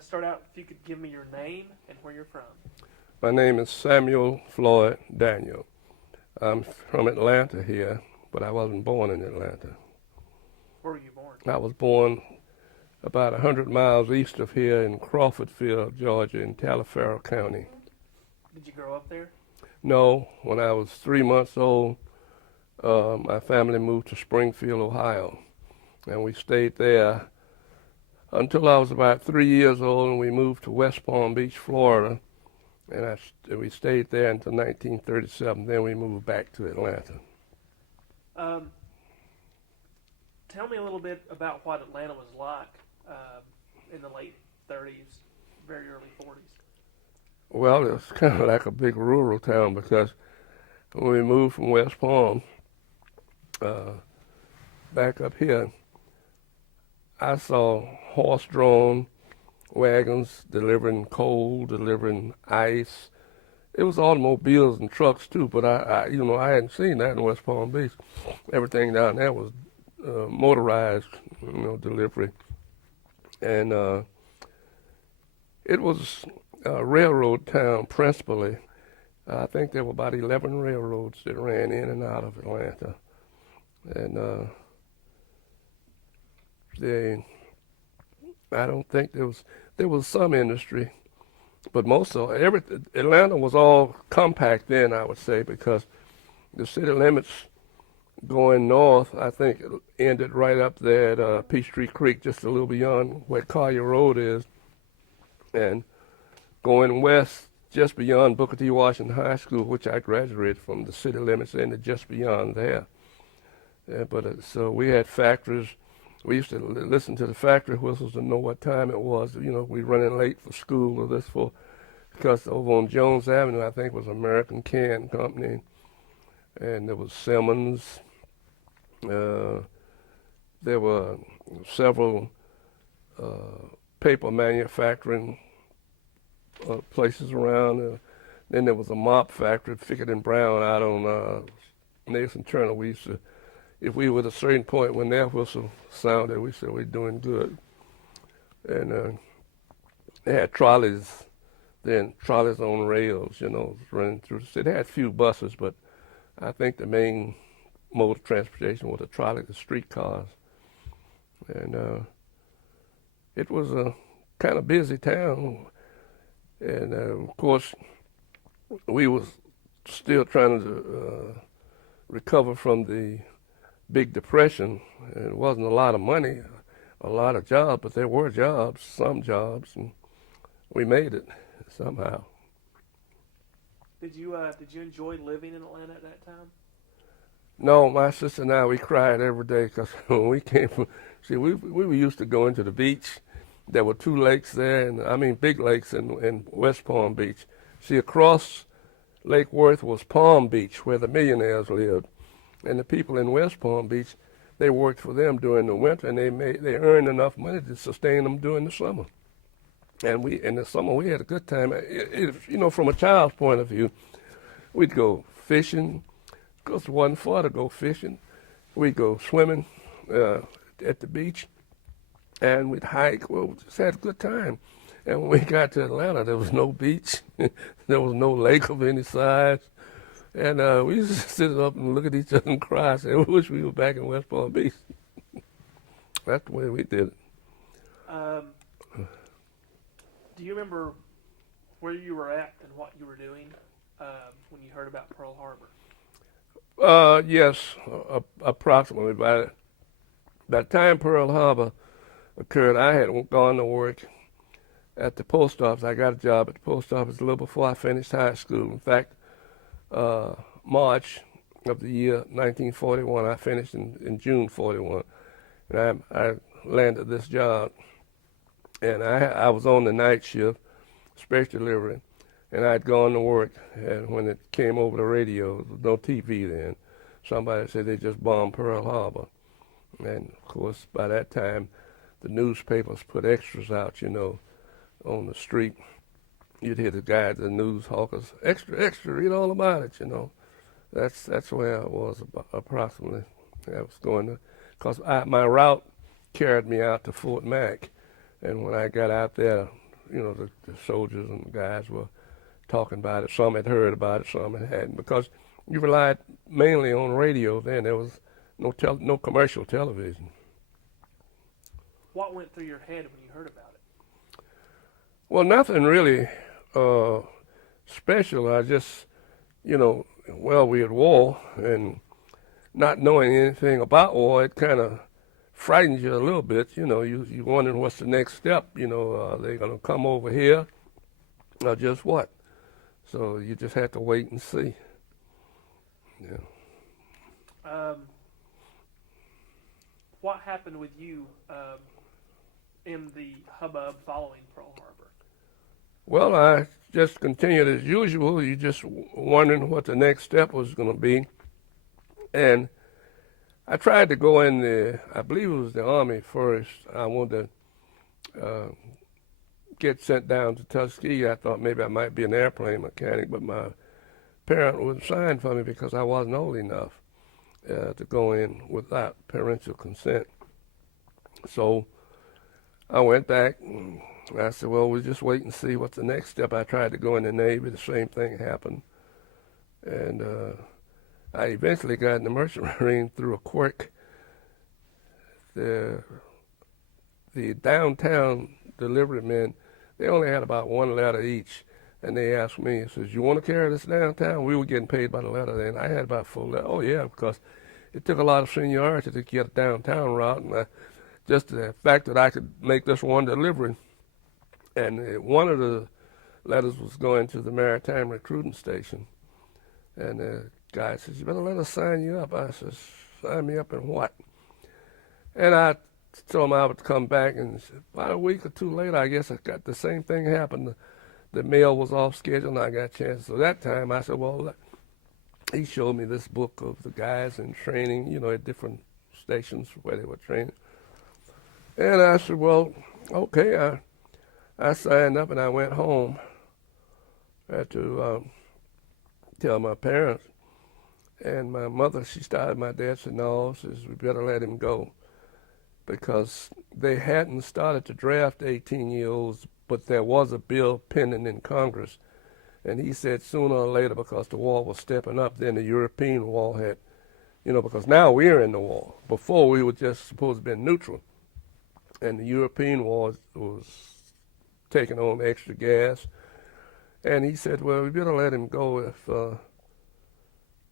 start out if you could give me your name and where you're from. My name is Samuel Floyd Daniel. I'm from Atlanta here, but I wasn't born in Atlanta. Where were you born? I was born about 100 miles east of here in Crawfordville, Georgia, in Taliaferro County. Did you grow up there? No, when I was 3 months old, my family moved to Springfield, Ohio, and we stayed there until I was about 3 years old, and we moved to West Palm Beach, Florida, and we stayed there until 1937. Then we moved back to Atlanta. Tell me a little bit about what Atlanta was like in the late 30s, very early 40s. Well, it was kind of like a big rural town because when we moved from West Palm back up here, I saw horse-drawn wagons delivering coal, delivering ice. It was automobiles and trucks too, but I hadn't seen that in West Palm Beach. Everything down there was motorized, delivery, and it was a railroad town principally. I think there were about 11 railroads that ran in and out of Atlanta, and I don't think there was some industry, but most of Atlanta was all compact then, I would say, because the city limits going north, I think, ended right up there at Peachtree Creek, just a little beyond where Collier Road is, and going west, just beyond Booker T. Washington High School, which I graduated from, the city limits ended just beyond there. So we had factories. We used to listen to the factory whistles to know what time it was. We running late for school or because over on Jones Avenue, I think, was American Can Company, and there was Simmons. There were several paper manufacturing places around. Then there was a mop factory, Fickett and Brown, out on Nathan Turner. We used to, if we were at a certain point when their whistle sounded, we said we're doing good. And they had trolleys on rails, running through the city. They had a few buses, but I think the main mode of transportation was the streetcars. And it was a kind of busy town. And of course, we was still trying to recover from the Big Depression. And it wasn't a lot of money, a lot of jobs, but there were jobs, some jobs, and we made it somehow. Did you enjoy living in Atlanta at that time? No, my sister and I, we cried every day because when we came from, we were used to going to the beach. There were 2 lakes there, and I mean big lakes in West Palm Beach. Across Lake Worth was Palm Beach, where the millionaires lived. And the people in West Palm Beach, they worked for them during the winter, and they earned enough money to sustain them during the summer. And in the summer, we had a good time. From a child's point of view, we'd go fishing, because it wasn't far to go fishing. We'd go swimming at the beach, and we'd hike. Well, we just had a good time. And when we got to Atlanta, there was no beach. There was no lake of any size. And we used to sit up and look at each other and cry and say, we wish we were back in West Palm Beach. That's the way we did it. Do you remember where you were at and what you were doing when you heard about Pearl Harbor? Yes, approximately. By the time Pearl Harbor occurred, I had gone to work at the post office. I got a job at the post office a little before I finished high school. In fact, March of the year 1941, I finished in June 41, and I landed this job. And I was on the night shift, special delivery, and I'd gone to work. And when it came over the radio, there was no TV then, somebody said they just bombed Pearl Harbor. And of course, by that time, the newspapers put extras out, on the street. You'd hear the guys, the news hawkers, extra, extra, read all about it, That's where I was approximately. I was going to, because my route carried me out to Fort Mac. And when I got out there, the soldiers and the guys were talking about it. Some had heard about it, some hadn't, because you relied mainly on radio then. There was no commercial television. What went through your head when you heard about it? Well, nothing really special. I just, we at war, and not knowing anything about war, it kind of frightens you a little bit. You're wondering what's the next step. Are they going to come over here or just what? So you just have to wait and see. Yeah. What happened with you in the hubbub following Pearl Harbor? Well, I just continued as usual. You just wondering what the next step was going to be. And I tried to go in I believe it was the Army first. I wanted to get sent down to Tuskegee. I thought maybe I might be an airplane mechanic, but my parent wouldn't sign for me because I wasn't old enough to go in without parental consent. So I went back and I said, well, we'll just wait and see what's the next step. I tried to go in the Navy. The same thing happened. And I eventually got in the Merchant Marine through a quirk. The downtown delivery men, they only had about one letter each. And they asked me, says, you want to carry this downtown? We were getting paid by the letter then. I had about 4 letters. Oh, yeah, because it took a lot of seniority to get a downtown route. And just the fact that I could make this one delivery. And one of the letters was going to the Maritime Recruiting Station. And the guy says, you better let us sign you up. I says, sign me up in what? And I told him I would come back. And about a week or two later, I guess I got the same thing happened. The mail was off schedule, and I got a chance. So that time, I said, well, he showed me this book of the guys in training, at different stations where they were training. And I said, well, okay. I signed up, and I went home. I had to tell my parents. And my mother, she started, my dad said, no, says, we better let him go. Because they hadn't started to draft 18-year-olds, but there was a bill pending in Congress. And he said sooner or later, because the war was stepping up, then the European war had, because now we're in the war. Before, we were just supposed to be neutral. And the European war was taking on extra gas. And he said, well, we better let him go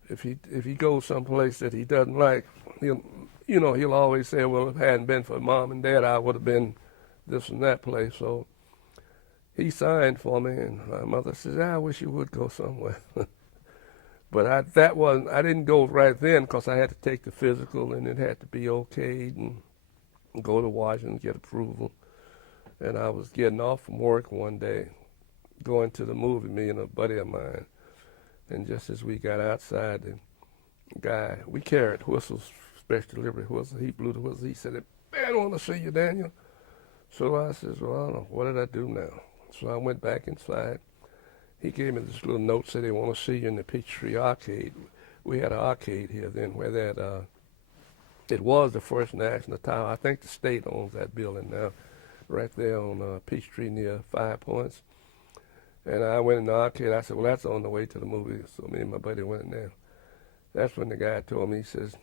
if he goes someplace that he doesn't like. He'll always say, well, if it hadn't been for Mom and Dad, I would have been this and that place. So he signed for me, and my mother says, I wish you would go somewhere. But I didn't go right then because I had to take the physical, and it had to be okayed and go to Washington, get approval. And I was getting off from work one day, going to the movie, me and a buddy of mine. And just as we got outside, the guy, we carried whistles, special delivery whistles. He blew the whistle. He said, man, I want to see you, Daniel. So I said, well, I don't know, what did I do now? So I went back inside. He gave me this little note, said they want to see you in the Peachtree Arcade. We had an arcade here then where it was the First National Tower. I think the state owns that building now, right there on Peachtree near 5 Points. And I went in the arcade. I said, well, that's on the way to the movie. So me and my buddy went in there. That's when the guy told me, he says,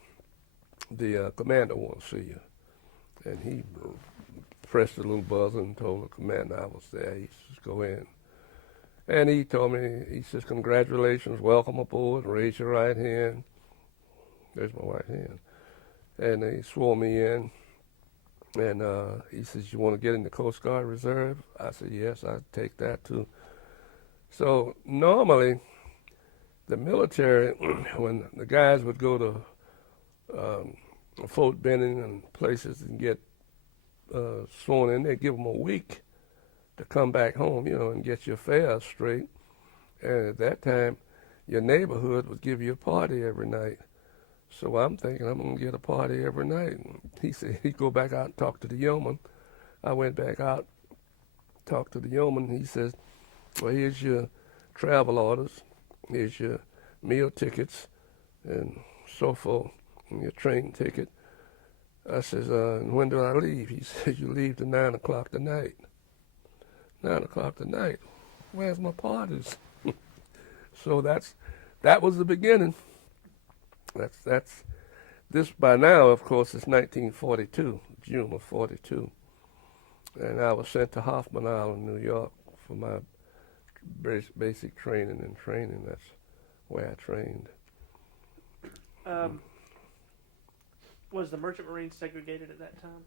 the commander wants to see you. And he pressed a little buzzer and told the commander I was there. He says, go in. And he told me, he says, congratulations, welcome aboard, raise your right hand. There's my right hand. And he swore me in. And he says, you want to get in the Coast Guard Reserve? I said, yes, I'd take that too. So normally, the military, when the guys would go to Fort Benning and places and get sworn in, they'd give them a week to come back home, and get your affairs straight. And at that time, your neighborhood would give you a party every night. So I'm thinking I'm going to get a party every night. And he said he'd go back out and talk to the yeoman. I went back out, talked to the yeoman. He says, well, here's your travel orders, here's your meal tickets, and so forth, and your train ticket. I says, when do I leave? He said, you leave at 9 o'clock tonight. 9 o'clock tonight. Where's my parties? So that was the beginning. That's this by now, of course, it's 1942, June of 42. And I was sent to Hoffman Island, New York for my basic training and training. That's where I trained. Was the Merchant Marines segregated at that time?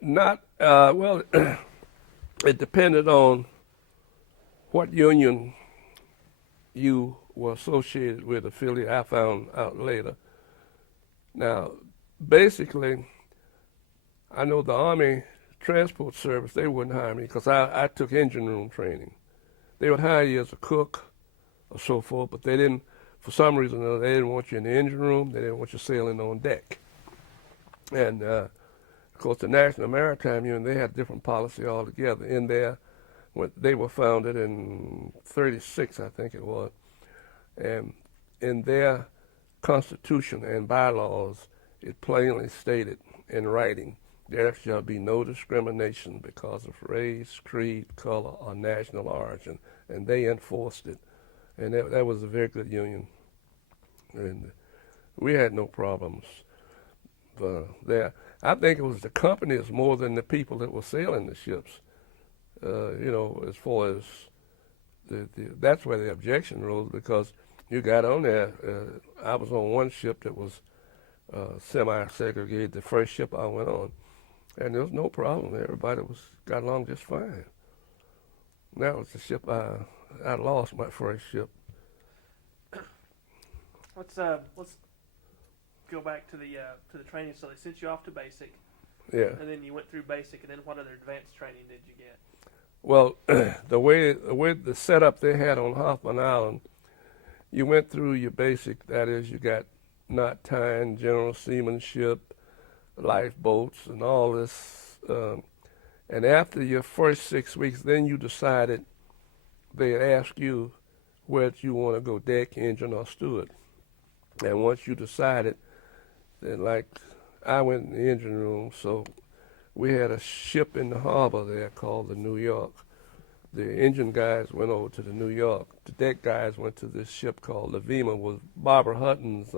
Not, well, it depended on what union you were associated with, affiliate. I found out later. Now, basically, I know the Army Transport Service, they wouldn't hire me because I took engine room training. They would hire you as a cook or so forth, but they didn't, for some reason or other, they didn't want you in the engine room. They didn't want you sailing on deck. And, of course, the National Maritime Union, they had a different policy altogether. In there, when they were founded in 36, I think it was. And in their constitution and bylaws, it plainly stated in writing, there shall be no discrimination because of race, creed, color, or national origin. And they enforced it. And that was a very good union. And we had no problems there. I think it was the companies more than the people that were sailing the ships. As far as that's where the objection rose, because you got on there. I was on one ship that was semi-segregated, the first ship I went on, and there was no problem. Everybody got along just fine. And that was the ship I lost, my first ship. Let's go back to the training. So they sent you off to basic. Yeah. And then you went through basic, and then what other advanced training did you get? Well, the way the setup they had on Hoffman Island, you went through your basic. That is, you got knot tying, general seamanship, lifeboats, and all this. And after your first 6 weeks, then you decided they ask you whether you want to go deck, engine, or steward. And once you decided, then like I went in the engine room, so we had a ship in the harbor there called the New York. The engine guys went over to the New York. The deck guys went to this ship called the Vima, was Barbara Hutton's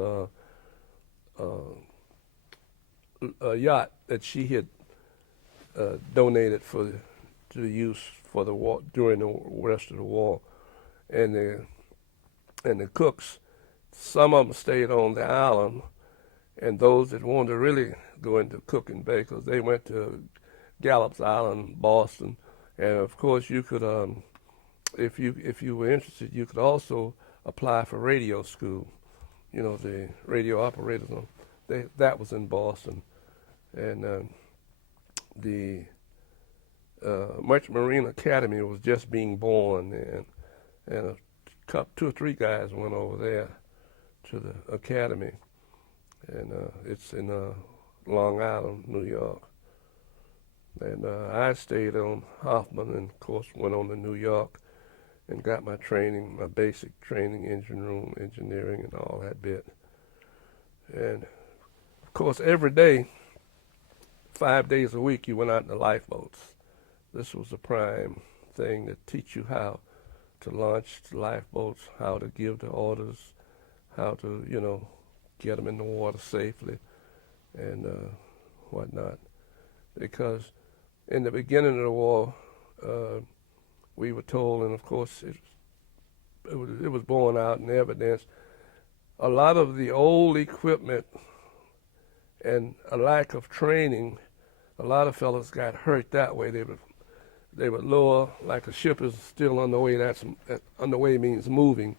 yacht that she had donated to use for the war during the rest of the war. And the cooks, some of them stayed on the island, and those that wanted to really go into cooking, because they went to Gallup's Island, Boston, and of course you could, if you were interested, you could also apply for radio school. You know, the radio operators, that was in Boston, and the Merchant Marine Academy was just being born, and two or three guys went over there to the academy, and it's in Long Island, New York. And I stayed on Hoffman and, of course, went on to New York and got my training, my basic training, engine room, engineering, and all that bit. And, of course, every day, 5 days a week, you went out in the lifeboats. This was the prime thing to teach you how to launch the lifeboats, how to give the orders, how to, get them in the water safely and whatnot. Because in the beginning of the war, we were told, and of course it was borne out in evidence, a lot of the old equipment and a lack of training, a lot of fellas got hurt that way. They would lower, like a ship is still on the way, that on the way means moving.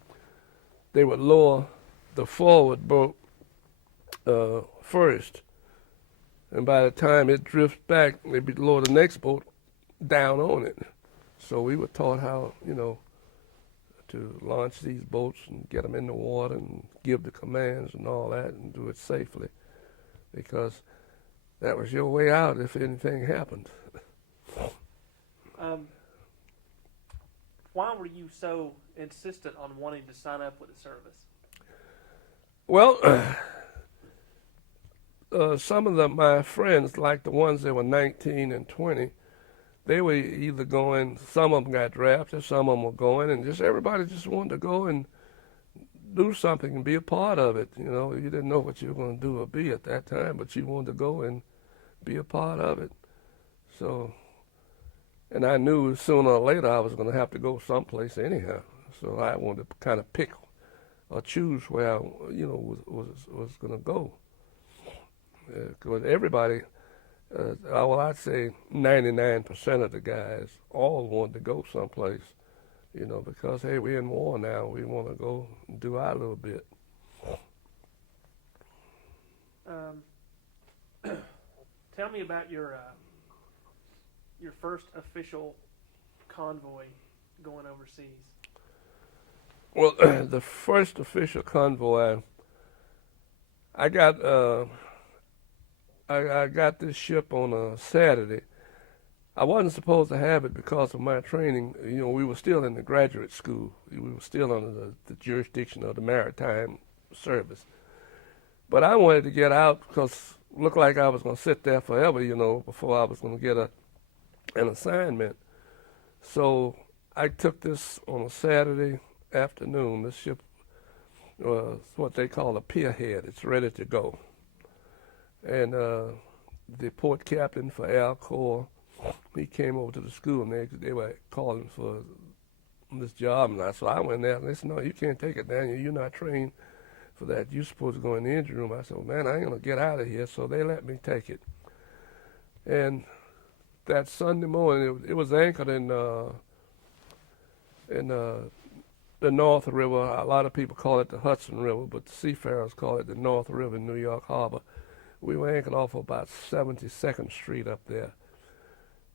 They would lower the forward boat first, and by the time it drifts back, they'd lower the next boat down on it. So we were taught how, to launch these boats and get them in the water and give the commands and all that and do it safely, because that was your way out if anything happened. Why were you so insistent on wanting to sign up with the service? Well, some of my friends, like the ones that were 19 and 20, they were either going, some of them got drafted, some of them were going, and just everybody just wanted to go and do something and be a part of it. You know, you didn't know what you were going to do or be at that time, but you wanted to go and be a part of it. So, and I knew sooner or later I was going to have to go someplace anyhow. So I wanted to kind of pick or choose where I, was going to go. Because everybody, well, I'd say 99% of the guys all wanted to go someplace, because, hey, we're in war now. We want to go and do our little bit. Tell me about your first official convoy going overseas. Well, the first official convoy, I got I got this ship on a Saturday. I wasn't supposed to have it because of my training. We were still in the graduate school. We were still under the jurisdiction of the Maritime Service. But I wanted to get out because it looked like I was going to sit there forever, before I was going to get an assignment. So I took this on a Saturday afternoon. This ship was what they call a pierhead. It's ready to go. And the port captain for Air Corps, he came over to the school and they were calling for this job. And so I went there and they said, no, you can't take it, Daniel. You're not trained for that. You're supposed to go in the engine room. I said, well, man, I ain't going to get out of here. So they let me take it. And that Sunday morning, it was anchored in the North River. A lot of people call it the Hudson River, but the seafarers call it the North River in New York Harbor. We were anchored off about 72nd Street up there.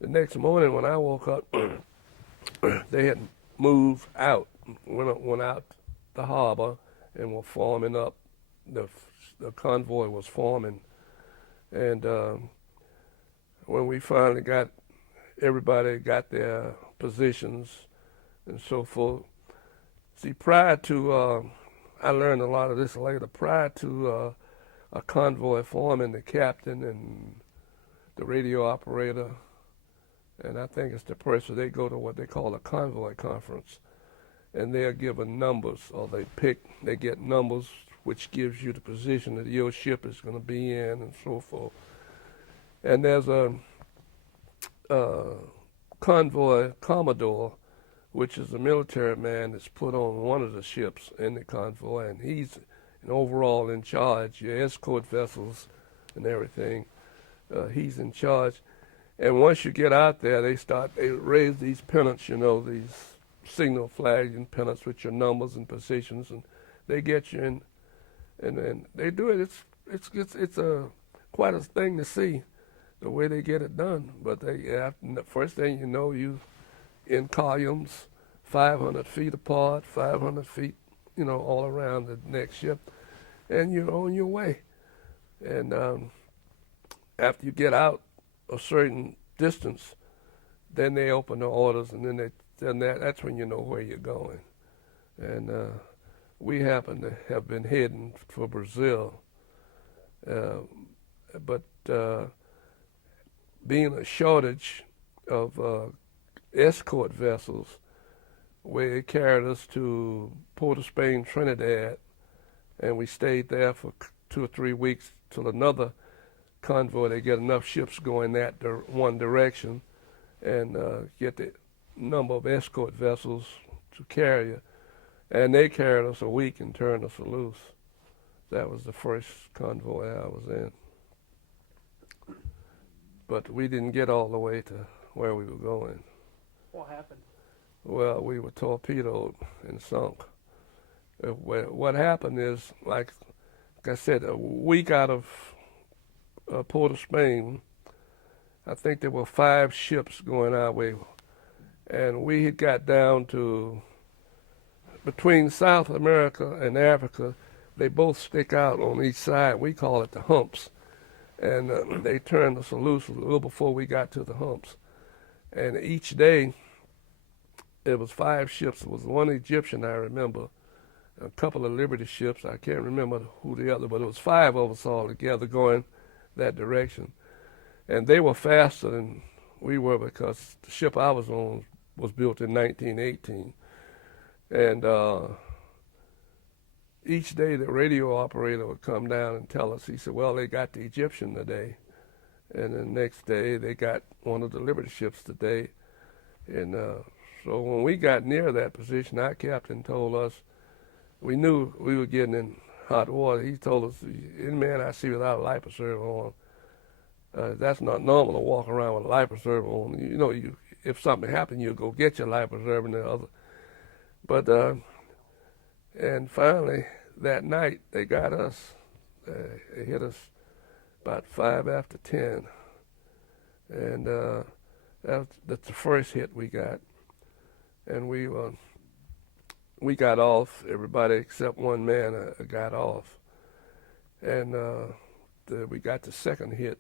The next morning when I woke up, they had moved out, went out the harbor and were forming up. The convoy was forming. And when we finally everybody got their positions and so forth. See, prior to, I learned a lot of this later, prior to a convoy forming, the captain and the radio operator, and I think it's the purser, they go to what they call a convoy conference, and they are given numbers, or they get numbers, which gives you the position that your ship is going to be in and so forth. And there's a convoy commodore, which is a military man that's put on one of the ships in the convoy, and he's overall in charge, your escort vessels and everything. He's in charge. And once you get out there, they raise these pennants, these signal flags and pennants with your numbers and positions, and they get you in, and they do it. It's quite a thing to see, the way they get it done. But the first thing you know, you in columns, 500 feet apart, 500 feet, all around the next ship, and you're on your way. And after you get out a certain distance, then they open the orders, and then that's when you know where you're going. And we happen to have been heading for Brazil, but being a shortage of escort vessels, where it carried us to Port of Spain, Trinidad, and we stayed there for 2 or 3 weeks till another convoy. They get enough ships going that one direction, and get the number of escort vessels to carry you. And they carried us a week and turned us loose. That was the first convoy I was in. But we didn't get all the way to where we were going. What happened? Well, we were torpedoed and sunk. What happened is, like I said, a week out of Port of Spain, I think there were 5 ships going our way, and we had got down to between South America and Africa. They both stick out on each side. We call it the humps, and they turned us loose a little before we got to the humps. And each day, it was 5 ships. It was one Egyptian, I remember, a couple of Liberty ships. I can't remember who the other, but it was 5 of us all together going that direction. And they were faster than we were because the ship I was on was built in 1918. And each day the radio operator would come down and tell us, he said, well, they got the Egyptian today. And the next day they got one of the Liberty ships today. And so when we got near that position, our captain told us, we knew we were getting in hot water. He told us, any man I see without a life preserver on, that's not normal to walk around with a life preserver on. You know, if something happened, you go get your life preserver and the other. But and finally that night they got us. They hit us about 5 after 10, and that's the first hit we got. And we got off. Everybody except one man got off, and we got the second hit,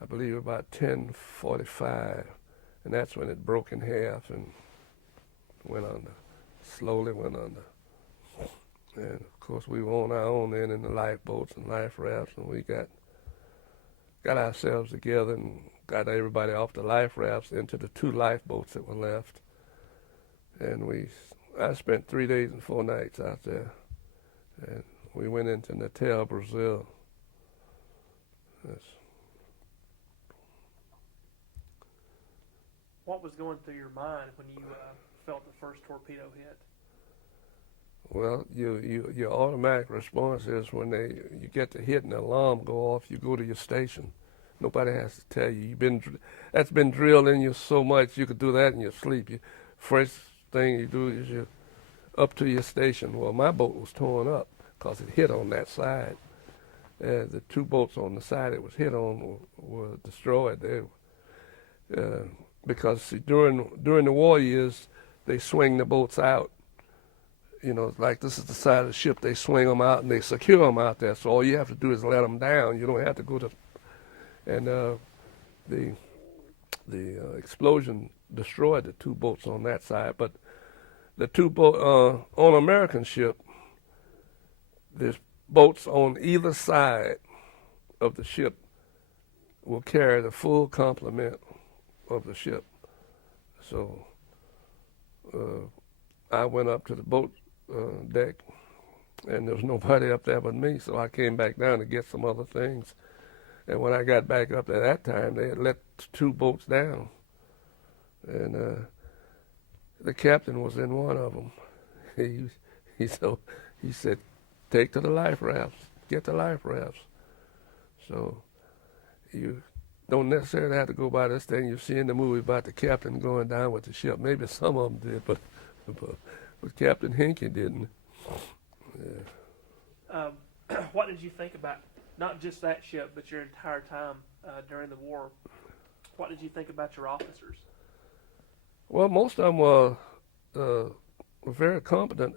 I believe, about 10:45, and that's when it broke in half and went under. Slowly went under. And of course we were on our own then in the lifeboats and life rafts, and we got ourselves together and got everybody off the life rafts into the 2 lifeboats that were left. And I spent 3 days and 4 nights out there. And we went into Natal, Brazil. Yes. What was going through your mind when you felt the first torpedo hit? Well, your automatic response is when you get the hit and the alarm go off, you go to your station. Nobody has to tell you. That's been drilled in you so much you could do that in your sleep. First thing you do is you're up to your station. Well, my boat was torn up because it hit on that side. The 2 boats on the side it was hit on were destroyed. Because see, during the war years, they swing the boats out. You know, like this is the side of the ship. They swing them out and they secure them out there. So all you have to do is let them down. You don't have to go to. And the explosion destroyed the 2 boats on that side. But the 2 boats on American ship, there's boats on either side of the ship will carry the full complement of the ship. So I went up to the boat deck, and there was nobody up there but me, so I came back down to get some other things. And when I got back up at that time, they had let 2 boats down, and the captain was in one of them. He said, take to the life rafts, get the life rafts. So you don't necessarily have to go by this thing you see in the movie about the captain going down with the ship. Maybe some of them did, but Captain Hinkey didn't. Yeah. What did you think about not just that ship, but your entire time during the war? What did you think about your officers? Well, most of them were very competent.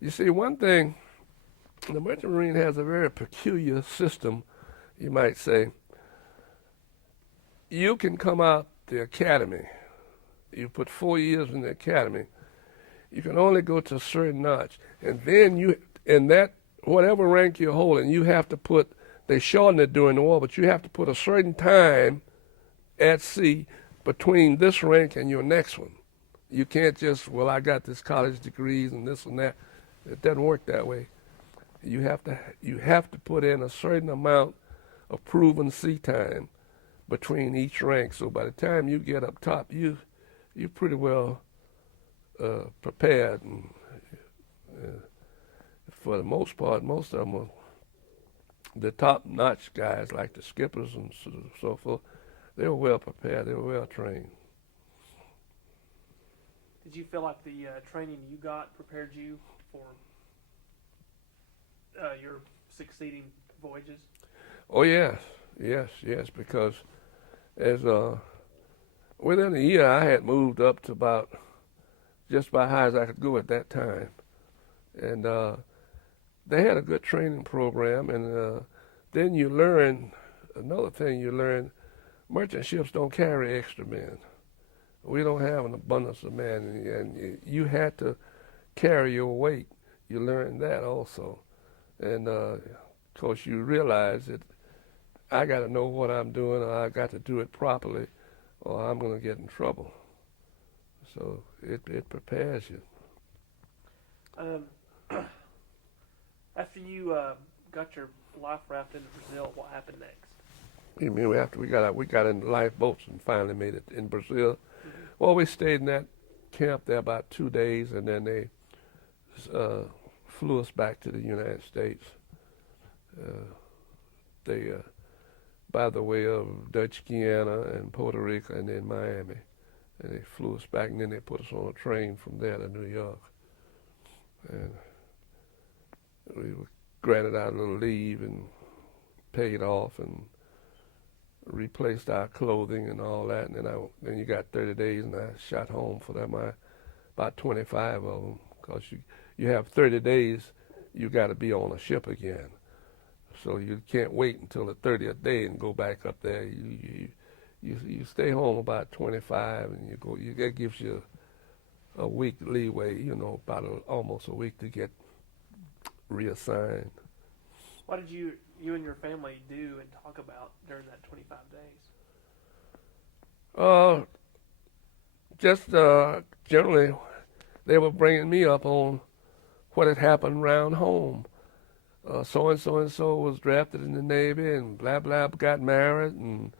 You see, one thing, the Merchant Marine has a very peculiar system, you might say. You can come out the academy. You put 4 years in the academy. You can only go to a certain notch. And then in that, whatever rank you're holding, you have to put, they shortened it during the war, but you have to put a certain time at sea between this rank and your next one. You can't just, well, I got this college degrees and this and that. It doesn't work that way. You have to put in a certain amount of proven sea time between each rank. So by the time you get up top, you're pretty well prepared. And for the most part, most of them are the top-notch guys, like the skippers and so forth. They were well prepared. They were well trained. Did you feel like the training you got prepared you for your succeeding voyages? Oh yes, because as within a year I had moved up to about just about high as I could go at that time, and they had a good training program. And then you learn another thing. You learn merchant ships don't carry extra men. We don't have an abundance of men, and you had to carry your weight. You learn that also, and of course you realize that I got to know what I'm doing, or I got to do it properly, or I'm going to get in trouble. So it prepares you. Um, after you got your life raft into Brazil, what happened next? You mean after we got in the lifeboats and finally made it in Brazil? Mm-hmm. Well, we stayed in that camp there about 2 days, and then they flew us back to the United States. They by the way of Dutch Guiana and Puerto Rico and then Miami. And they flew us back, and then they put us on a train from there to New York. And we were granted our little leave and paid off and replaced our clothing and all that. And then you got 30 days, and I shot home for them. About 25 of them, because you have 30 days, you got to be on a ship again. So you can't wait until the 30th day and go back up there. You stay home about 25, and that gives you a week leeway, about almost a week to get reassigned. What did you and your family do and talk about during that 25 days? Just generally, they were bringing me up on what had happened around home. So and so and so was drafted in the Navy, and blah blah got married, and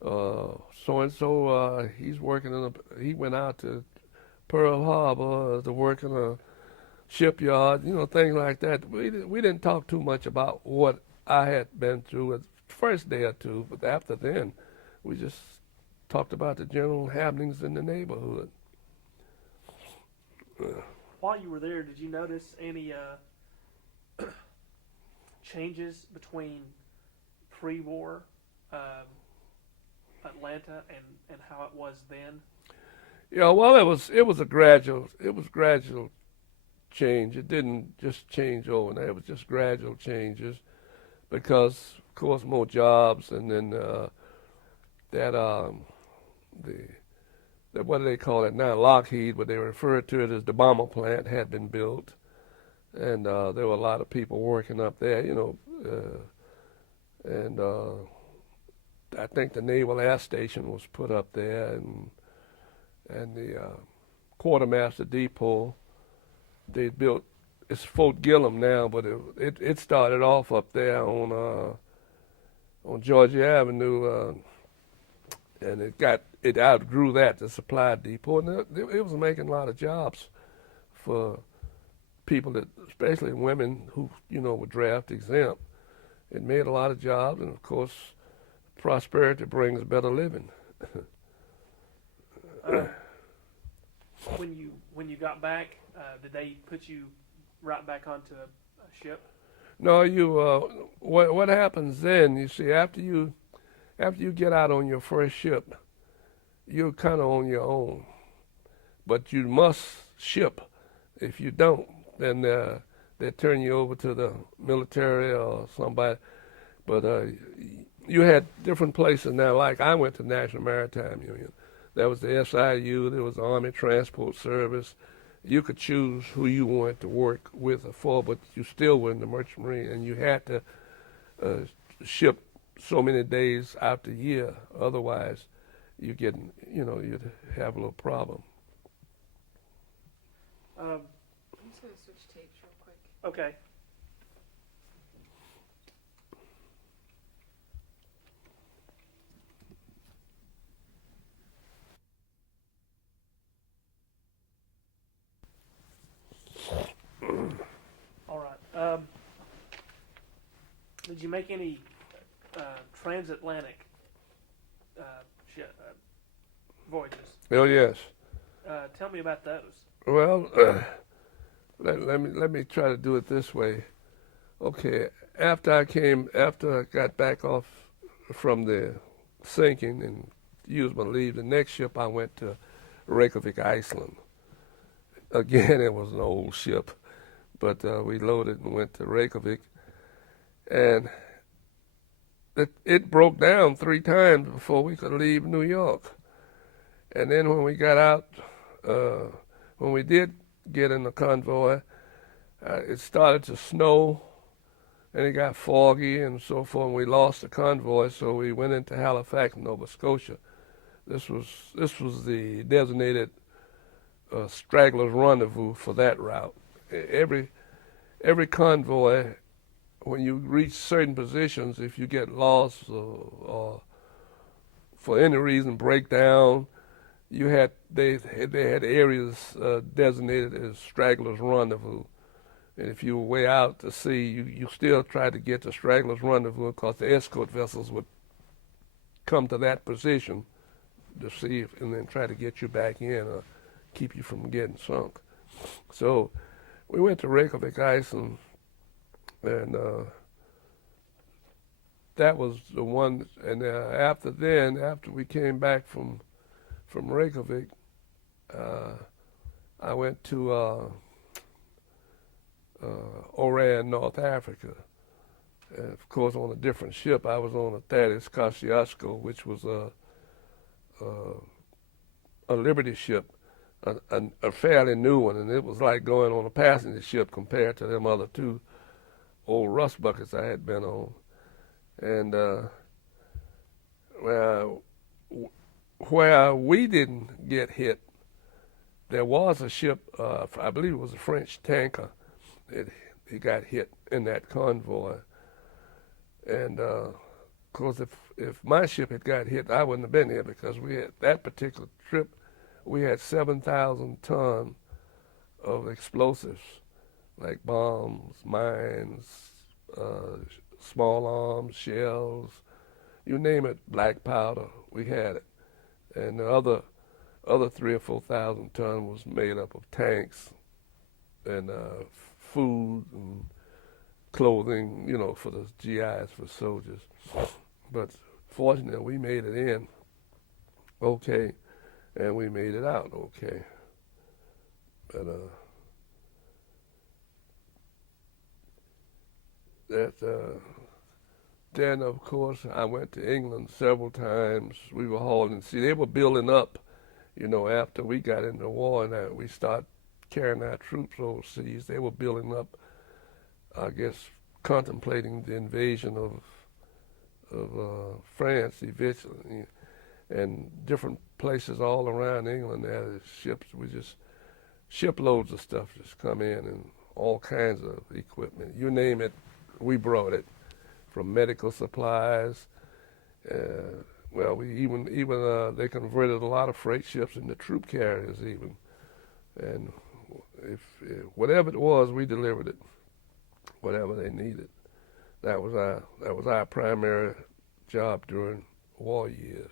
so and so he's working he went out to Pearl Harbor to work in a shipyard, things like that. We didn't talk too much about what I had been through the first day or two, but after then, we just talked about the general happenings in the neighborhood. While you were there, did you notice any changes between pre-war Atlanta and how it was then? Yeah, well, it was gradual change. It didn't just change overnight. It was just gradual changes because, of course, more jobs, and then what do they call it now? Lockheed, but they refer to it as the bomber plant, had been built, and there were a lot of people working up there, and I think the Naval Air Station was put up there, and the Quartermaster Depot they built. It's Fort Gillem now, but it started off up there on Georgia Avenue, and it outgrew that, the supply depot, and it was making a lot of jobs for people that, especially women who were draft exempt. It made a lot of jobs, and of course, prosperity brings better living. When you got back, did they put you right back onto a ship? No, what happens then? You see, after you get out on your first ship, you're kind of on your own, but you must ship. If you don't, then they turn you over to the military or somebody. But you had different places now. Like I went to National Maritime Union. There was the SIU. There was the Army Transport Service. You could choose who you wanted to work with or for, but you still were in the Merchant Marine, and you had to ship so many days out the year. Otherwise, you'd have a little problem. I'm just going to switch tapes real quick. Okay. All right. Did you make any transatlantic voyages? Oh yes. Tell me about those. Well, let me try to do it this way. Okay, after I got back off from the sinking and used my leave, the next ship I went to Reykjavik, Iceland. Again, it was an old ship, but we loaded and went to Reykjavik, and it broke down 3 times before we could leave New York. And then when we got out, when we did get in the convoy, it started to snow, and it got foggy and so forth, and we lost the convoy, so we went into Halifax, Nova Scotia. This was the designated stragglers rendezvous for that route. Every convoy, when you reach certain positions, if you get lost or for any reason break down, they had areas designated as stragglers rendezvous. And if you were way out to sea, you still tried to get to stragglers rendezvous because the escort vessels would come to that position to see if, and then try to get you back in or keep you from getting sunk. So we went to Reykjavik Ice, and that was the one. And after we came back from Reykjavik, I went to Oran, North Africa. And of course, on a different ship. I was on a Thaddeus Kosciuszko, which was a Liberty ship, a fairly new one, and it was like going on a passenger ship compared to them other two old rust buckets I had been on. And where we didn't get hit, there was a ship, I believe it was a French tanker, it got hit in that convoy. And of course, if my ship had got hit, I wouldn't have been here, because we had that particular trip, we had 7,000 tons of explosives, like bombs, mines, small arms, shells, you name it, black powder, we had it. And the other 3,000 or 4,000 tons was made up of tanks and food and clothing, for the GIs, for soldiers. But fortunately, we made it in okay, and we made it out okay. But then, of course, I went to England several times. We were hauling. See, they were building up, after we got into the war and we started carrying our troops overseas. They were building up, I guess, contemplating the invasion of France eventually, and different places all around England. There, the ships, shiploads of stuff just come in, and all kinds of equipment. You name it, we brought it, from medical supplies. Well, we even they converted a lot of freight ships into troop carriers even, and if whatever it was, we delivered it. Whatever they needed, that was our primary job during war years.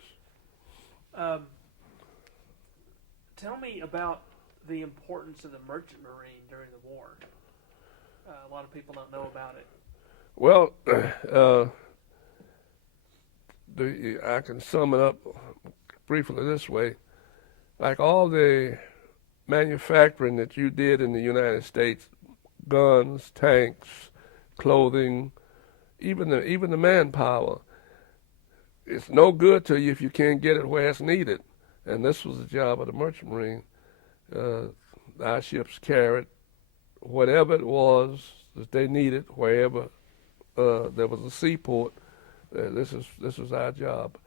Tell me about the importance of the merchant marine during the war. A lot of people don't know about it. Well, I can sum it up briefly this way. Like all the manufacturing that you did in the United States, guns, tanks, clothing, even the manpower, it's no good to you if you can't get it where it's needed. And this was the job of the Merchant Marine. Our ships carried whatever it was that they needed wherever there was a seaport. This was our job.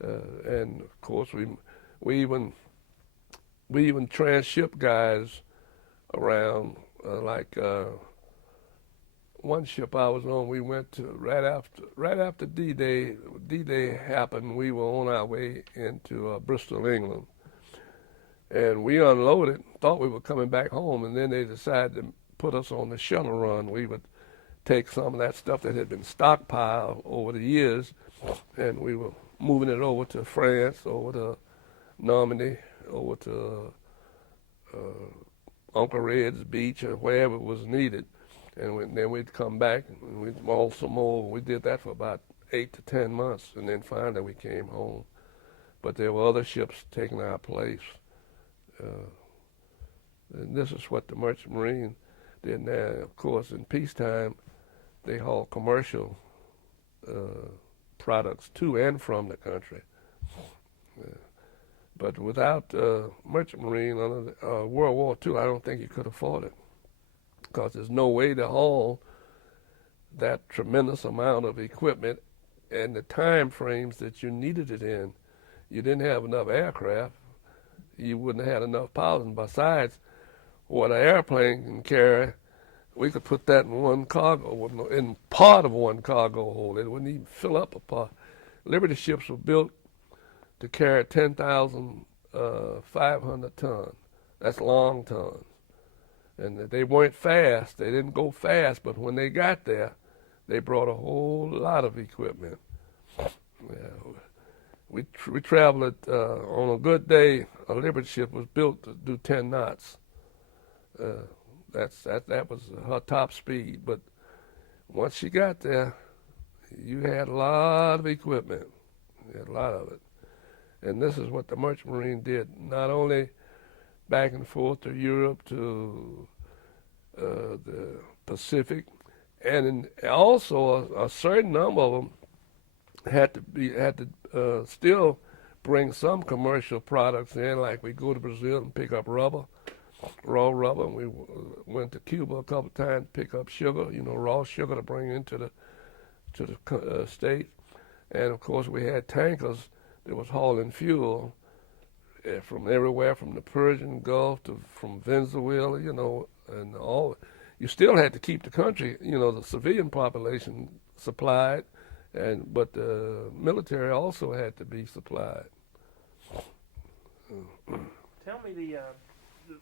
And of course we even tranship guys around. One ship I was on, we went to right after D-Day. D-Day happened. We were on our way into Bristol, England, and we unloaded. Thought we were coming back home, and then they decided to put us on the shuttle run. We would take some of that stuff that had been stockpiled over the years, and we were moving it over to France, over to Normandy, over to Uncle Red's Beach, or wherever it was needed. And then we'd come back and we'd haul some more. We did that for about 8 to 10 months, and then finally we came home. But there were other ships taking our place. And this is what the Merchant Marine did now. Of course, in peacetime, they haul commercial products to and from the country. But without Merchant Marine under World War II, I don't think you could afford it, because there's no way to haul that tremendous amount of equipment and the time frames that you needed it in. You didn't have enough aircraft. You wouldn't have had enough pilots. And besides, what an airplane can carry, we could put that in one cargo, in part of one cargo hold. It wouldn't even fill up a part. Liberty ships were built to carry 10,500 tons. That's long tons. And they weren't fast. They didn't go fast, but when they got there, they brought a whole lot of equipment. Yeah, we traveled on a good day. A Liberty ship was built to do 10 knots. That was her top speed. But once she got there, you had a lot of equipment. You had a lot of it. And this is what the Merchant Marine did. Not only back and forth to Europe, to the Pacific, and also a certain number of them had to still bring some commercial products in. Like we go to Brazil and pick up rubber, raw rubber. And we went to Cuba a couple of times to pick up sugar, raw sugar to bring into the state. And of course we had tankers that was hauling fuel from everywhere, from the Persian Gulf from Venezuela, and all. You still had to keep the country, the civilian population supplied, but the military also had to be supplied. Tell me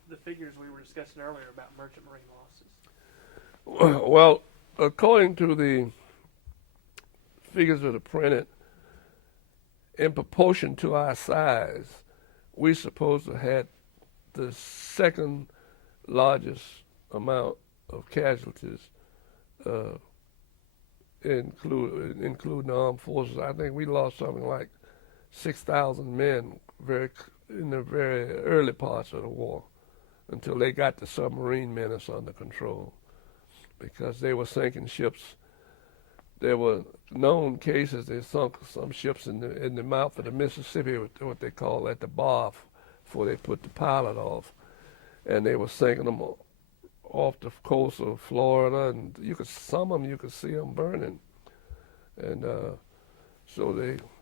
the figures we were discussing earlier about merchant marine losses. Well, according to the figures that are printed, in proportion to our size, we're supposed to have the second largest amount of casualties, including the armed forces. I think we lost something like 6,000 men in the very early parts of the war, until they got the submarine menace under control, because they were sinking ships. There were known cases they sunk some ships in the mouth of the Mississippi, what they call at the bar, before they put the pilot off, and they were sinking them off the coast of Florida, and some of them you could see them burning, and so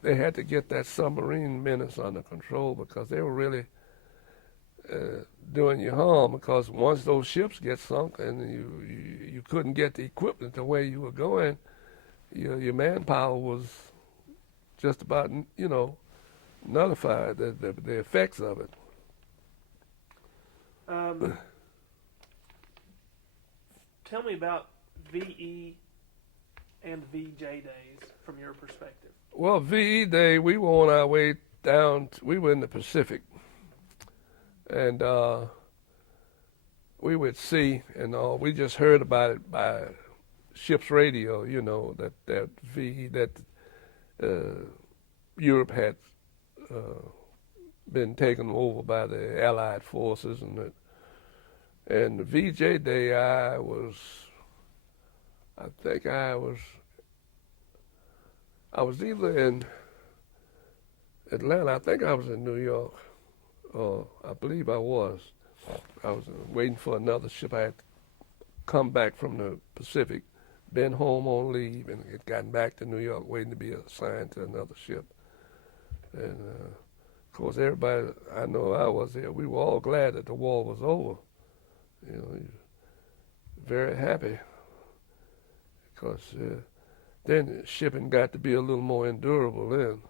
they had to get that submarine menace under control, because they were really doing you harm, because once those ships get sunk and you couldn't get the equipment the way you were going, your manpower was just about, nullified, the effects of it. Tell me about VE and VJ days from your perspective. Well, VE Day, we were on our way down. We were in the Pacific, and we would see, and we just heard about it by ship's radio. That VE, that Europe had been taken over by the Allied forces, and the VJ Day, I think I was either in Atlanta. I think I was in New York. I believe I was. I was waiting for another ship. I had come back from the Pacific, been home on leave, and had gotten back to New York, waiting to be assigned to another ship. And of course, everybody, I know I was there, we were all glad that the war was over. Very happy, because then shipping got to be a little more endurable then,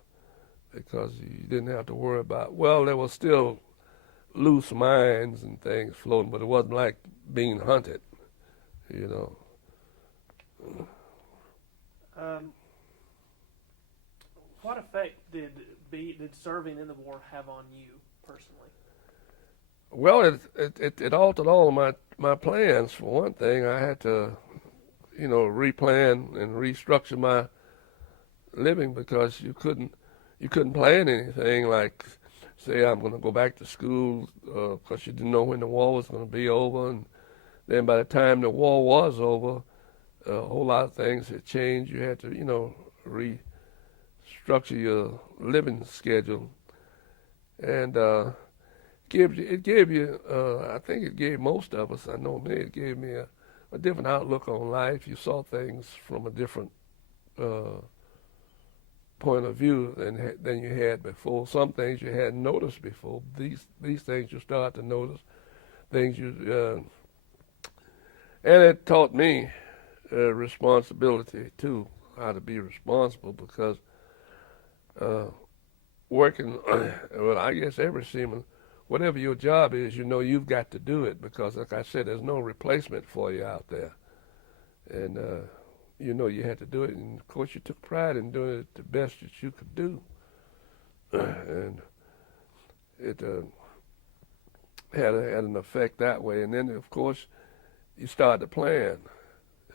because you didn't have to worry about, there were still loose mines and things floating, but it wasn't like being hunted, What effect did serving in the war have on you personally? Well, it altered all of my plans. For one thing, I had to, replan and restructure my living, because you couldn't plan anything like, say, I'm going to go back to school, because you didn't know when the war was going to be over, and then by the time the war was over, a whole lot of things had changed. You had to, restructure your living schedule, and it gave you, I think it gave most of us, I know me, it gave me a different outlook on life. You saw things from a different point of view than you had before. Some things you hadn't noticed before. These things you start to notice. Things you and it taught me responsibility too, how to be responsible because working. Well, I guess every seaman, whatever your job is, you know you've got to do it because, like I said, there's no replacement for you out there, and you know you had to do it. And of course, you took pride in doing it the best that you could do, and it had an effect that way. And then, of course, you start to plan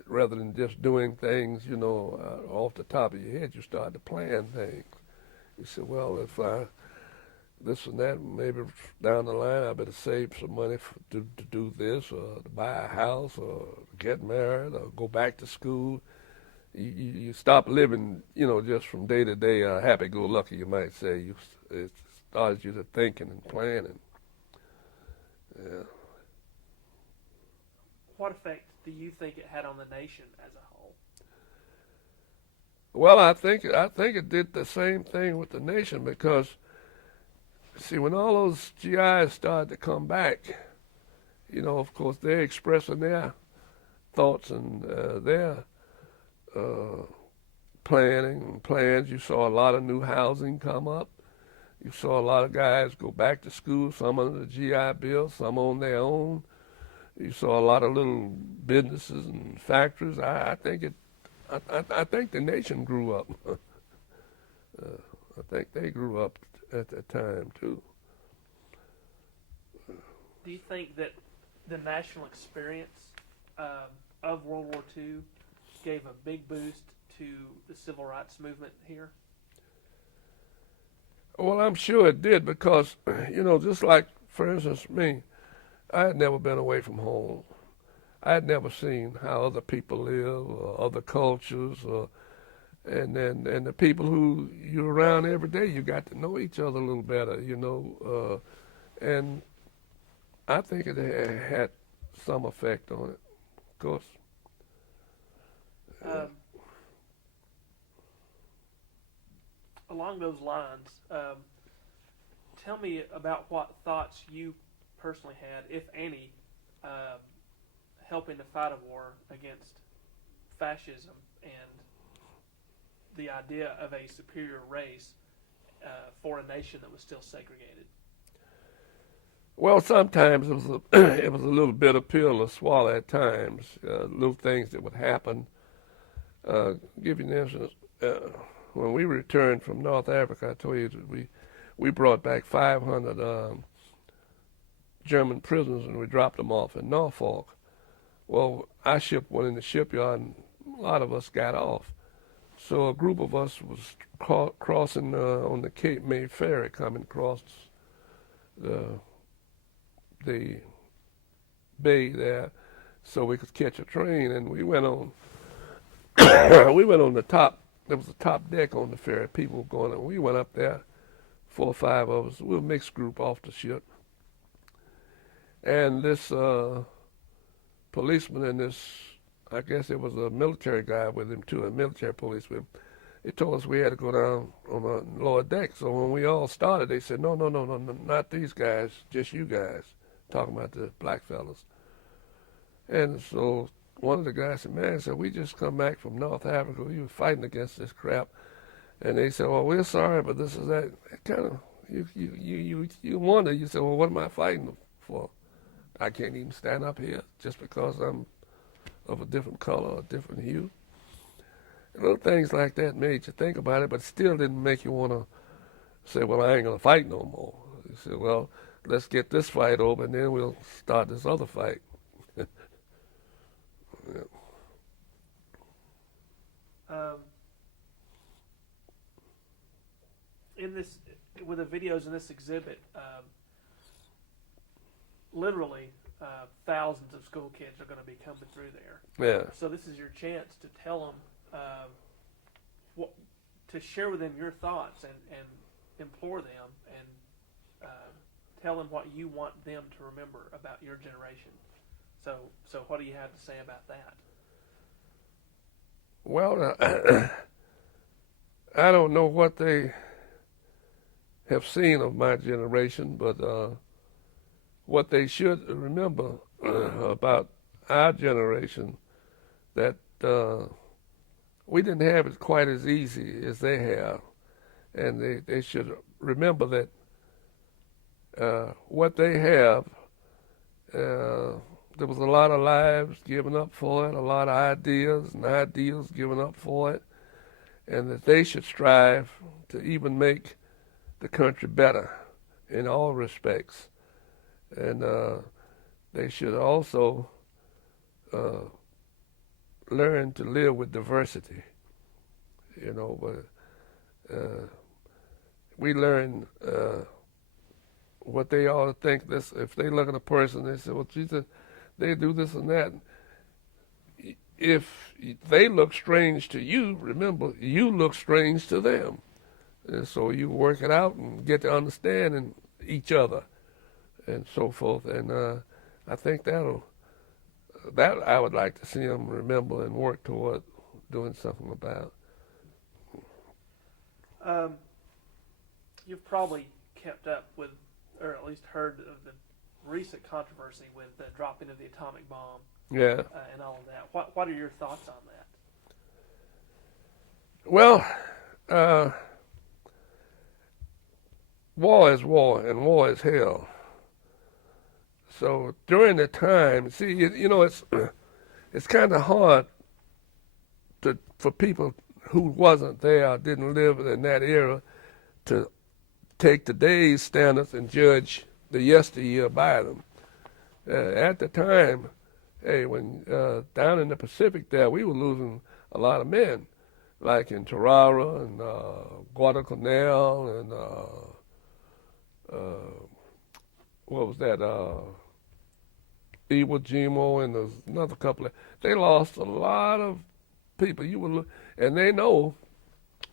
rather than just doing things, you know, off the top of your head. You start to plan things. You say, well, if I this and that, maybe down the line I better save some money to do this or to buy a house or get married or go back to school. You stop living, you know, just from day to day, happy-go-lucky, you might say. It starts you to thinking and planning. Yeah. What effect do you think it had on the nation as a whole? Well, I think it did the same thing with the nation because, see, when all those GIs started to come back, you know, of course, they're expressing their thoughts and their planning and plans. You saw a lot of new housing come up. You saw a lot of guys go back to school, some under the GI Bill, some on their own. You saw a lot of little businesses and factories. I think the nation grew up. I think they grew up at that time too. Do you think that the national experience of World War II gave a big boost to the civil rights movement here? Well, I'm sure it did because, you know, just like, for instance, me, I had never been away from home. I had never seen how other people live or other cultures, and the people who you're around every day, you got to know each other a little better, you know, and I think it had some effect on it, of course. Along those lines, tell me about what thoughts you personally had, if any, helping to fight a war against fascism and the idea of a superior race for a nation that was still segregated. Well, sometimes it was a little bitter pill to swallow at times. Little things that would happen. Give you an instance. When we returned from North Africa, I told you that we brought back 500 German prisoners and we dropped them off in Norfolk. Well, our ship went in the shipyard and a lot of us got off. So a group of us was crossing on the Cape May ferry coming across the bay there so we could catch a train, and we went on the top. There was a top deck on the ferry. People were going on. We went up there, 4 or 5 of us. We were a mixed group off the ship. And this policeman and this, I guess it was a military guy with him too, a military policeman. They told us we had to go down on the lower deck. So when we all started, they said, no, not these guys, just you guys, talking about the black fellas. And so one of the guys said, man, we just come back from North Africa. We were fighting against this crap. And they said, well, we're sorry, but this is that. It kind of, you wonder, you say, well, what am I fighting for? I can't even stand up here just because I'm of a different color, a different hue. And little things like that made you think about it, but still didn't make you want to say, well, I ain't going to fight no more. You said, well, let's get this fight over, and then we'll start this other fight. Yeah. In this, with the videos in this exhibit, literally thousands of school kids are going to be coming through there. Yeah. So this is your chance to tell them, to share with them your thoughts and implore them and tell them what you want them to remember about your generation. So what do you have to say about that? Well, I don't know what they have seen of my generation, but what they should remember about our generation, that we didn't have it quite as easy as they have. And they should remember that what they have, there was a lot of lives given up for it, a lot of ideas and ideals given up for it, and that they should strive to even make the country better in all respects. And they should also learn to live with diversity. But we learn what they ought to think. This, if they look at a person, they say, "Well, Jesus, they do this and that." If they look strange to you, remember, you look strange to them. And so you work it out and get to understanding each other and so forth. And I think that I would like to see them remember and work toward doing something about. You've probably kept up with, or at least heard of the recent controversy with the dropping of the atomic bomb. Yeah. And all of that. What are your thoughts on that? Well, war is war, and war is hell. So during the time, see, it's kind of hard for people who wasn't there or didn't live in that era to take today's standards and judge the yesteryear by them. At the time, when down in the Pacific there, we were losing a lot of men, like in Tarara and Guadalcanal and what was that? Iwo Jima, and there's another couple of. They lost a lot of people. And they know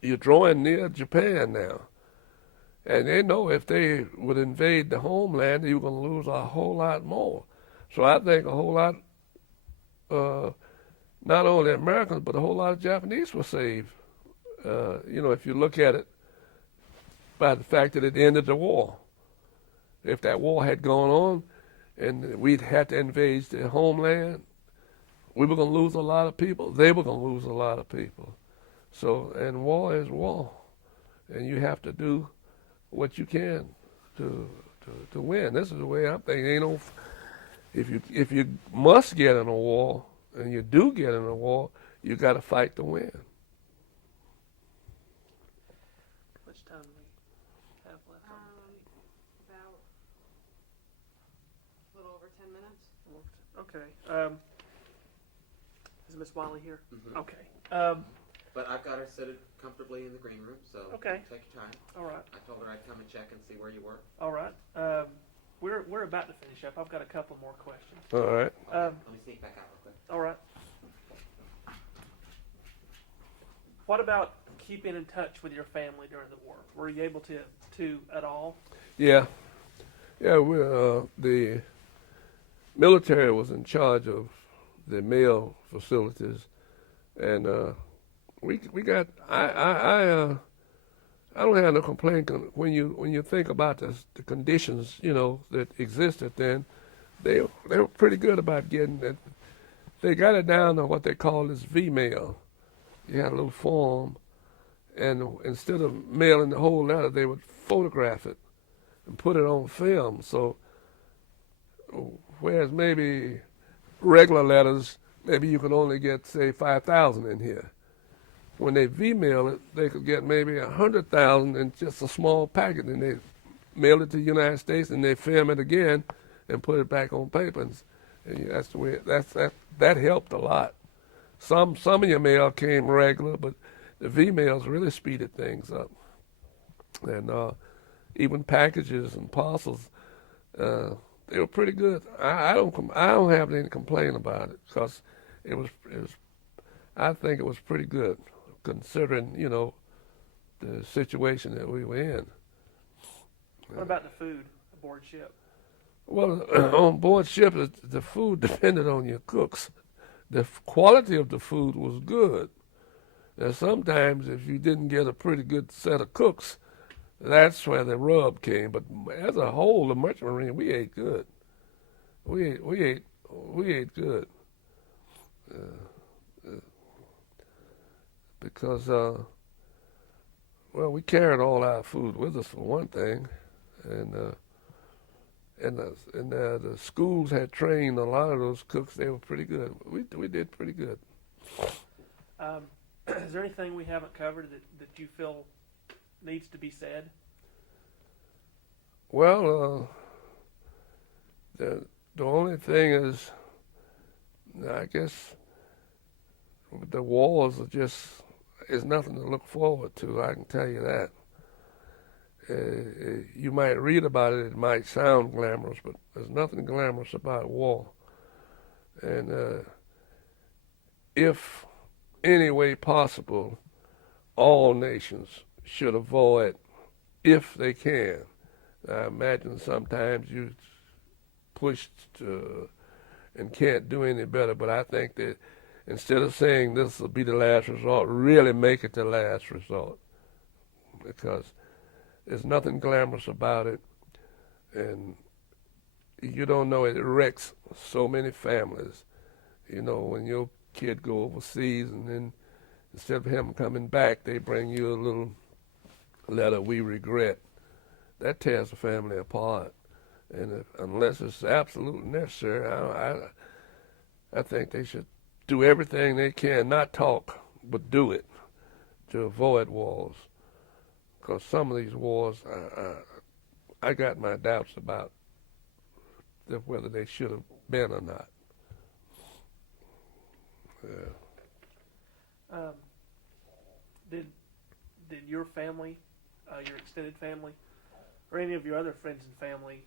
you're drawing near Japan now. And they know if they would invade the homeland, you're going to lose a whole lot more. So I think a whole lot, not only Americans, but a whole lot of Japanese were saved. If you look at it by the fact that it ended the war. If that war had gone on and we'd had to invade the homeland, we were going to lose a lot of people. They were going to lose a lot of people. So, and war is war. And you have to do what you can to win. This is the way I'm thinking. If you must get in a war, and you do get in a war, you got to fight to win. How much time do we have left on the date? About a little over 10 minutes. Okay. Is Miss Wiley here? Mm-hmm. Okay. But I've got her seated comfortably in the green room, so Okay. take your time. All right. I told her I'd come and check and see where you were. All right. We're about to finish up. I've got a couple more questions. All right. Let me sneak back out real quick. All right. What about keeping in touch with your family during the war? Were you able to at all? Yeah. The military was in charge of the mail facilities, and we got. I don't have no complaint when you think about the conditions that existed then. They were pretty good about getting it. They got it down to what they call this V-mail. You had a little form, and instead of mailing the whole letter, they would photograph it and put it on film. So, whereas maybe regular letters, maybe you could only get, say, 5,000 in here. When they V-mail it, they could get maybe 100,000 in just a small packet, and they mail it to the United States, and they film it again and put it back on paper. And that's the way. That helped a lot. Some of your mail came regular, but the V-mails really speeded things up. And even packages and parcels, they were pretty good. I don't have any complaint about it, because it was. I think it was pretty good, considering the situation that we were in. What about the food aboard ship? Well, on board ship, the food depended on your cooks. The quality of the food was good. And sometimes, if you didn't get a pretty good set of cooks, that's where the rub came. But as a whole, the merchant marine, we ate good. We ate good. Because well, we carried all our food with us for one thing, and the schools had trained a lot of those cooks. They were pretty good. We did pretty good. Is there anything we haven't covered that you feel needs to be said? Well, the only thing is, I guess, the wars are just is nothing to look forward to. I can tell you that. You might read about it; it might sound glamorous, but there's nothing glamorous about war. And if any way possible, all nations should avoid, if they can. I imagine sometimes you pushed and can't do any better, but I think that instead of saying this will be the last resort, really make it the last resort, because there's nothing glamorous about it, and you don't know, it wrecks so many families. You know, when your kid go overseas and then instead of him coming back, they bring you a little letter, we regret. That tears the family apart. And unless it's absolutely necessary, I think they should do everything they can, not talk, but do it, to avoid wars. Because some of these wars, I got my doubts about whether they should have been or not. Yeah. Did your family, your extended family, or any of your other friends and family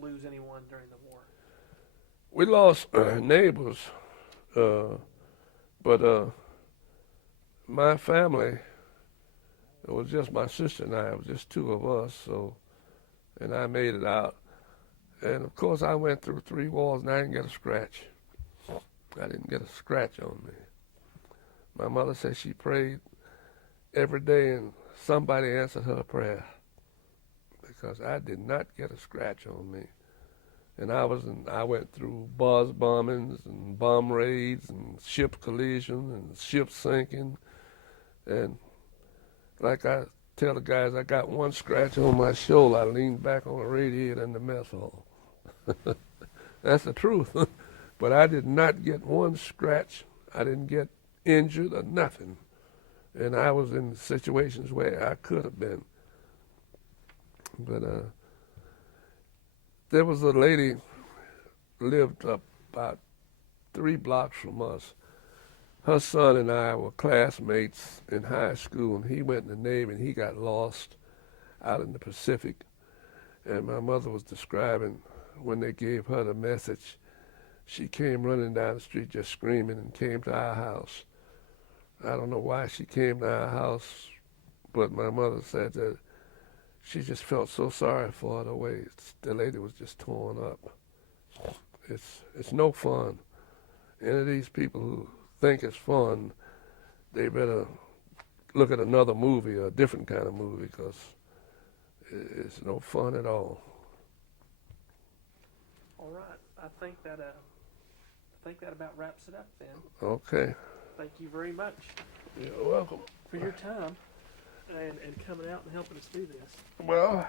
lose anyone during the war? We lost neighbors, but my family, it was just my sister and I. It was just two of us, so, and I made it out. And of course, I went through 3 wars and I didn't get a scratch. I didn't get a scratch on me. My mother said she prayed every day and somebody answered her prayer, because I did not get a scratch on me. And I went through buzz bombings and bomb raids and ship collision and ship sinking. And like I tell the guys, I got one scratch on my shoulder. I leaned back on the radiator in the mess hall. That's the truth. But I did not get one scratch. I didn't get injured or nothing. And I was in situations where I could have been. But there was a lady lived up about 3 blocks from us. Her son and I were classmates in high school, and he went in the Navy, and he got lost out in the Pacific. And my mother was describing when they gave her the message, she came running down the street just screaming and came to our house. I don't know why she came to our house, but my mother said that she just felt so sorry for her the way the lady was just torn up. It's no fun. Any of these people who think it's fun, they better look at another movie or a different kind of movie, because it's no fun at all. All right, I think that about wraps it up then. Okay. Thank you very much You're welcome. for your time and coming out and helping us do this. Well,